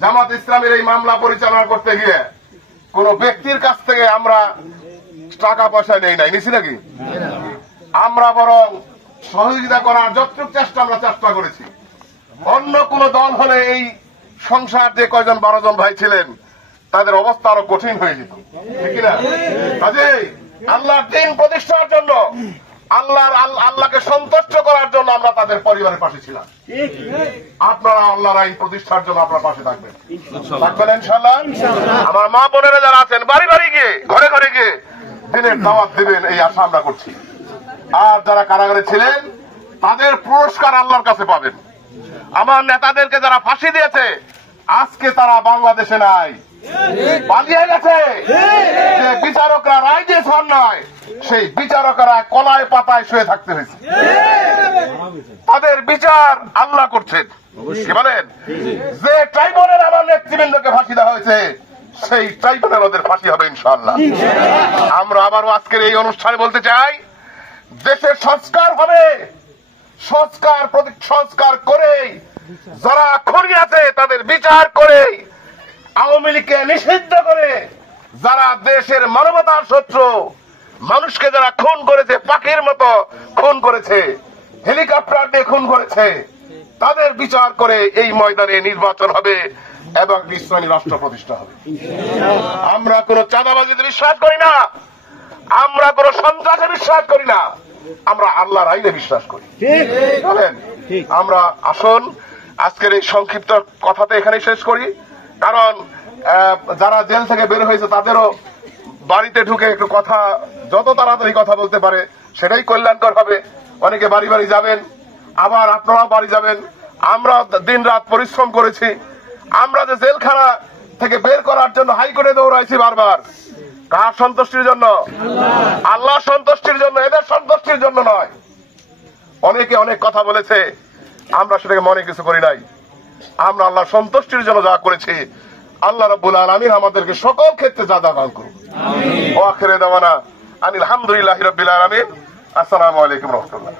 জামাত ইসলামের এই মামলা পরিচালনা করতে গিয়ে কোন ব্যক্তির কাছ থেকে আমরা টাকা পয়সা নেই নাই, নিছি নাকি? আমরা বরং সহযোগিতা করার যতটুকু আমরা চেষ্টা করেছি। অন্য কোন দল হলে এই সংসার যে কয়জন 12 জন ভাই ছিলেন তাদের অবস্থা আরো কঠিন হয়ে যেত, ঠিক না? কাজেই আল্লাহর দ্বীন প্রতিষ্ঠার জন্য, আল্লাহকে সন্তুষ্ট করার জন্য আমরা তাদের পরিবারের পাশে ছিলাম। আপনারা আল্লাহর আইন প্রতিষ্ঠার জন্য আপনার পাশে থাকবেন ইনশাআল্লাহ। আমার মা বোনেরা যারা আছেন বাড়ি বাড়ি গিয়ে, ঘরে ঘরে গিয়ে দিনের দাওয়াত দিবেন, এই আশা আমরা করছি। আর যারা কারাগারে ছিলেন তাদের পুরস্কার আল্লাহর কাছে পাবেন। আমার নেতাদেরকে যারা ফাঁসি দিয়েছে আজকে তারা বাংলাদেশে নাই, পালিয়ে গেছে। যে বিচারকরা রায় দিয়েছে অন্যায়, সেই বিচারকরা কলায় পাতায় শুয়ে থাকতে হয়েছে। তাদের বিচার আল্লাহ করছেন। কি বলেন? যে ট্রাইব্যুনাল আমার নেতৃবৃন্দকে ফাঁসি দেওয়া হয়েছে সেই ট্রাইব্যুনাল ওদের ফাঁসি হবে ইনশাআল্লাহ। আমরা আবারও আজকের এই অনুষ্ঠানে বলতে চাই, দেশের সংস্কার হবে, সংস্কার করে যারা খুনি আছে তাদের বিচার করে, আওয়ামী লীগকে নিষিদ্ধ করে, যারা দেশের মানবতার শত্রু, মানুষকে যারা খুন করেছে, পাখির মতো খুন করেছে, হেলিকপ্টার দিয়ে খুন করেছে, তাদের বিচার করে এই ময়দানে নির্বাচন হবে এবং ইসলামী রাষ্ট্র প্রতিষ্ঠা হবে। আমরা কোন চাঁদাবাজিতে বিশ্বাস করি না, আমরা কোন সন্ত্রাসে বিশ্বাস করি না, আমরা আল্লাহর আইনে বিশ্বাস করি। বলেন? আমরা আসুন আজকের এই সংক্ষিপ্ত কথাতে এখানে শেষ করি, কারণ যারা জেল থেকে বের হয়েছে তাদেরও বাড়িতে ঢুকে একটু কথা, যত তাড়াতাড়ি কথা বলতে পারে সেটাই কল্যাণকর হবে। অনেকে বাড়ি বাড়ি যাবেন, আবার আপনারাও বাড়ি যাবেন। আমরা দিন রাত পরিশ্রম করেছি। আমরা যে জেলখানা থেকে বের করার জন্য হাইকোর্টে দৌড়াইছি বারবার, কার সন্তুষ্টির জন্য? আল্লাহ সন্তুষ্টির জন্য, এদের সন্তুষ্টির জন্য নয়। অনেকে অনেক কথা বলেছে, আমরা সেটাকে মনে কিছু করি নাই। আমরা আল্লাহ সন্তুষ্টির জন্য যা করেছি, আল্লাহ রাব্বুল আলামিন আমাদেরকে সকল ক্ষেত্রে যা দান করুন। ওয়া আখিরু দাওয়ানা আনিল হামদুলিল্লাহি রাব্বিল আলামিন। আসসালামু আলাইকুম ওয়া রাহমাতুল্লাহ।